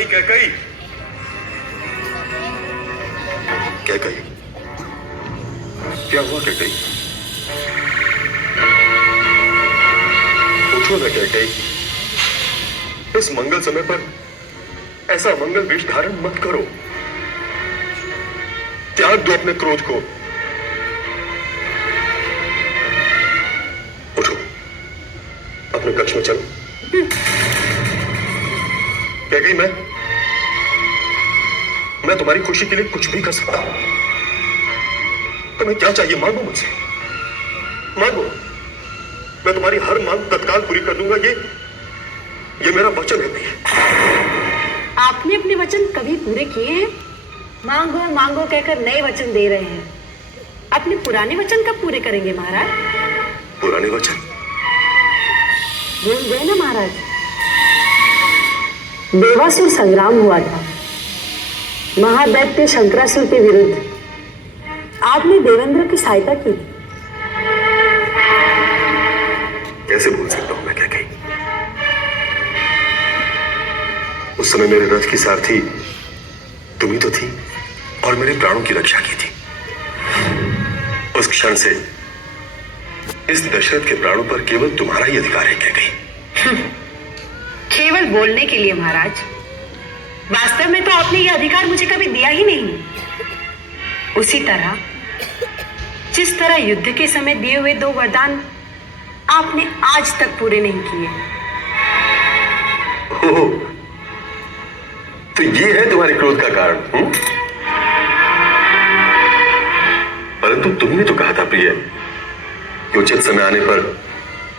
रानी कैकई, कैकई, क्या हुआ कैकई? उठो ना कैकई। इस मंगल समय पर ऐसा मंगल वेश धारण मत करो। त्याग दो अपने क्रोध को। उठो, अपने कक्ष में चलो। कैकई, मैं तुम्हारी खुशी के लिए कुछ भी कर सकता हूं। तुम्हें क्या चाहिए मांगो मुझसे, मांगो। मैं तुम्हारी हर मांग तत्काल पूरी कर दूंगा। ये मेरा वचन है भैया। आपने अपने वचन कभी पूरे किए हैं? मांगो मांगो कहकर नए वचन दे रहे हैं। अपने पुराने वचन कब पूरे करेंगे महाराज? पुराने वचन भूल गए ना महाराज? देवासुर संग्राम हुआ था महादैत्य शंकरासुर के विरुद्ध। आपने देवेंद्र की सहायता की थी। कैसे भूल सकता हूं मैं कैकई? उस समय मेरे रथ की सारथी तुम ही तो थी और मेरे प्राणों की रक्षा की थी। उस क्षण से इस दशरथ के प्राणों पर केवल तुम्हारा ही अधिकार है कैकई। केवल बोलने के लिए महाराज, वास्तव में तो आपने यह अधिकार मुझे कभी दिया ही नहीं। उसी तरह जिस तरह युद्ध के समय दिए हुए 2 वरदान आपने आज तक पूरे नहीं किए। ओह, तो ये है तुम्हारे क्रोध का कारण? परंतु तुमने तो कहा था प्रिय कि उचित समय आने पर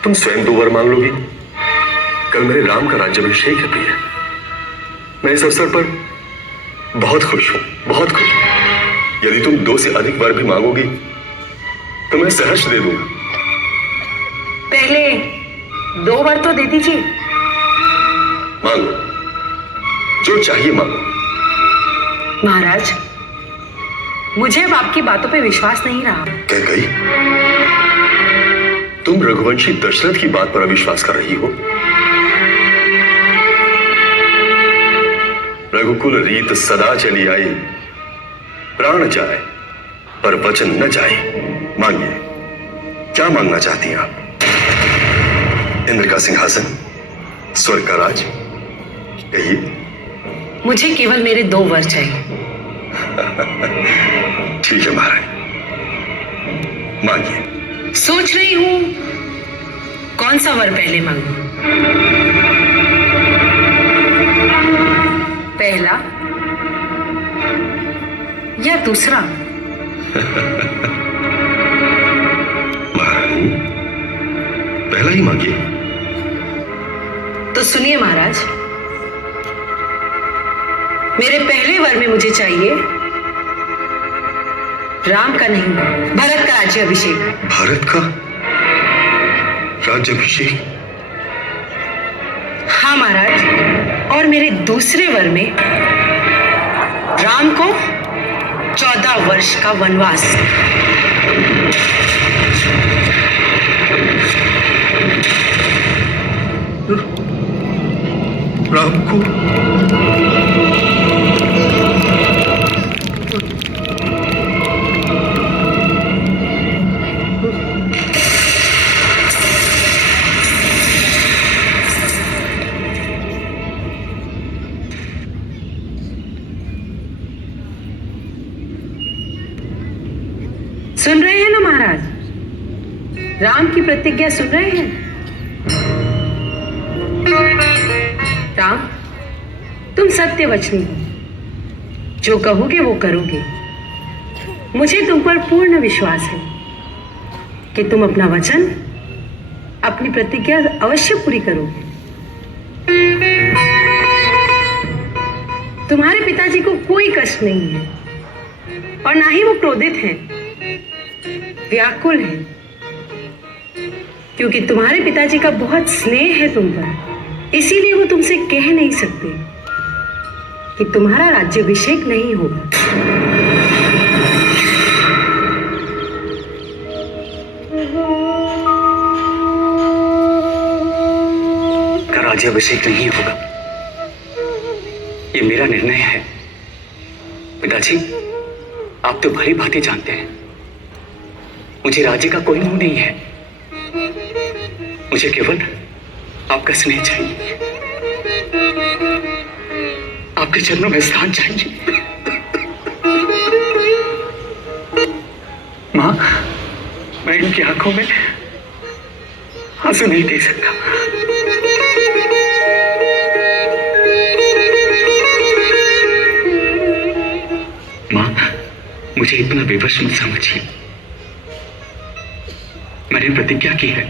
तुम स्वयं 2 वर मांग लोगी। कल मेरे राम का राज्याभिषेक है प्रिय। मैं इस अवसर पर बहुत खुश हूं, बहुत खुश। यदि तुम 2 से अधिक वर भी मांगोगी तो मैं सहर्ष दे दूंगा। पहले 2 वर तो दे दीजिए। मांगो, जो चाहिए मांगो। महाराज, मुझे अब आपकी बातों पे विश्वास नहीं रहा। कैकई, तुम रघुवंशी दशरथ की बात पर अविश्वास कर रही हो। रघुकुल रीत सदा चली आई, प्राण जाए पर वचन न जाए। मांगिए, क्या मांगना चाहती हैं आप? इंद्र का सिंहासन, स्वर्ग का राज? कहिए। मुझे केवल मेरे 2 वर चाहिए। ठीक है महाराज, मांगिए। सोच रही हूं कौन सा वर पहले मांगूं। पहला या दूसरा? महारानी, पहला ही मांगिए। तो सुनिए महाराज, मेरे पहले वर में मुझे चाहिए राम का नहीं, भरत का राज्याभिषेक। भारत का राज्याभिषेक? हाँ महाराज, और मेरे दूसरे वर में राम को 14 वर्ष का वनवास। राम को सुन रहे हैं ना महाराज? राम की प्रतिज्ञा सुन रहे हैं? राम, तुम सत्यवचनी हो। जो कहोगे वो करोगे। मुझे तुम पर पूर्ण विश्वास है कि तुम अपना वचन, अपनी प्रतिज्ञा अवश्य पूरी करोगे। तुम्हारे पिताजी को कोई कष्ट नहीं है और ना ही वो क्रोधित हैं, व्याकुल हैं, क्योंकि तुम्हारे पिताजी का बहुत स्नेह है तुम पर। इसीलिए वो तुमसे कह नहीं सकते कि तुम्हारा राज्याभिषेक नहीं होगा। का राज्याभिषेक नहीं होगा? ये मेरा निर्णय है। पिताजी, आप तो भली भांति जानते हैं मुझे राज्य का कोई मोह नहीं है। मुझे केवल आपका स्नेह चाहिए, आपके चरणों में स्थान चाहिए। मां, मैं इनकी आंखों में आंसू नहीं देख सकता। मां, मुझे इतना बेवश मत समझिए। मैंने प्रतिज्ञा की है,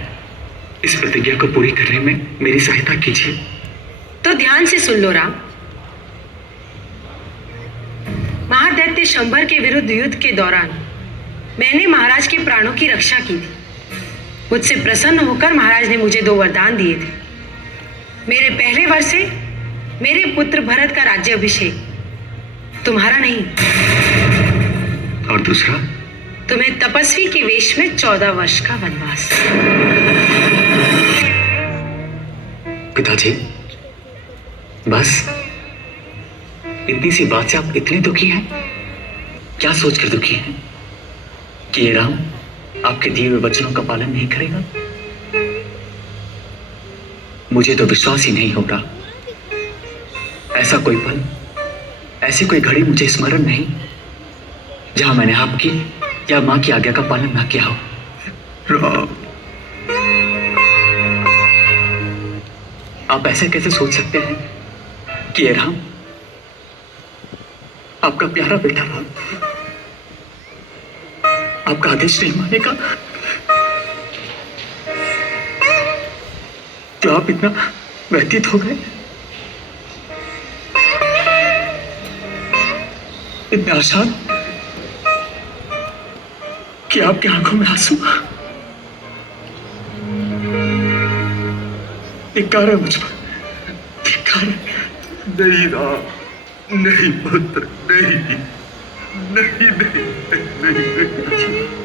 इस प्रतिज्ञा को पूरी करने में मेरी सहायता कीजिए। तो ध्यान से सुन लो राम। महादैत्य शंबर के विरुद्ध युद्ध के दौरान मैंने महाराज के प्राणों की रक्षा की थी। मुझसे प्रसन्न होकर महाराज ने मुझे 2 वरदान दिए थे। मेरे पहले वर से मेरे पुत्र भरत का राज्याभिषेक, तुम्हारा नहीं। और दूसरा? तुम्हें तपस्वी के वेश में 14 वर्ष का वनवास। पिताजी, बस इतनी सी बात से आप इतने दुखी हैं? क्या सोचकर दुखी हैं कि ये राम आपके दिए हुए वचनों का पालन नहीं करेगा? मुझे तो विश्वास ही नहीं हो रहा। ऐसा कोई पल, ऐसी कोई घड़ी मुझे स्मरण नहीं जहां मैंने आपकी या मां की आज्ञा का पालन ना किया हो। राम, आप ऐसे कैसे सोच सकते हैं कि ये राम, आपका प्यारा बेटा राम, आपका आदेश नहीं मानेगा? तो आप इतना व्यतीत हो गए, इतने आसान कि आपकी आंखों में आंसू। धिक्कार है मुझ पर, धिक्कार है। नहीं राम, नहीं पुत्र, नहीं नहीं नहीं नहीं, नहीं, नहीं, नहीं।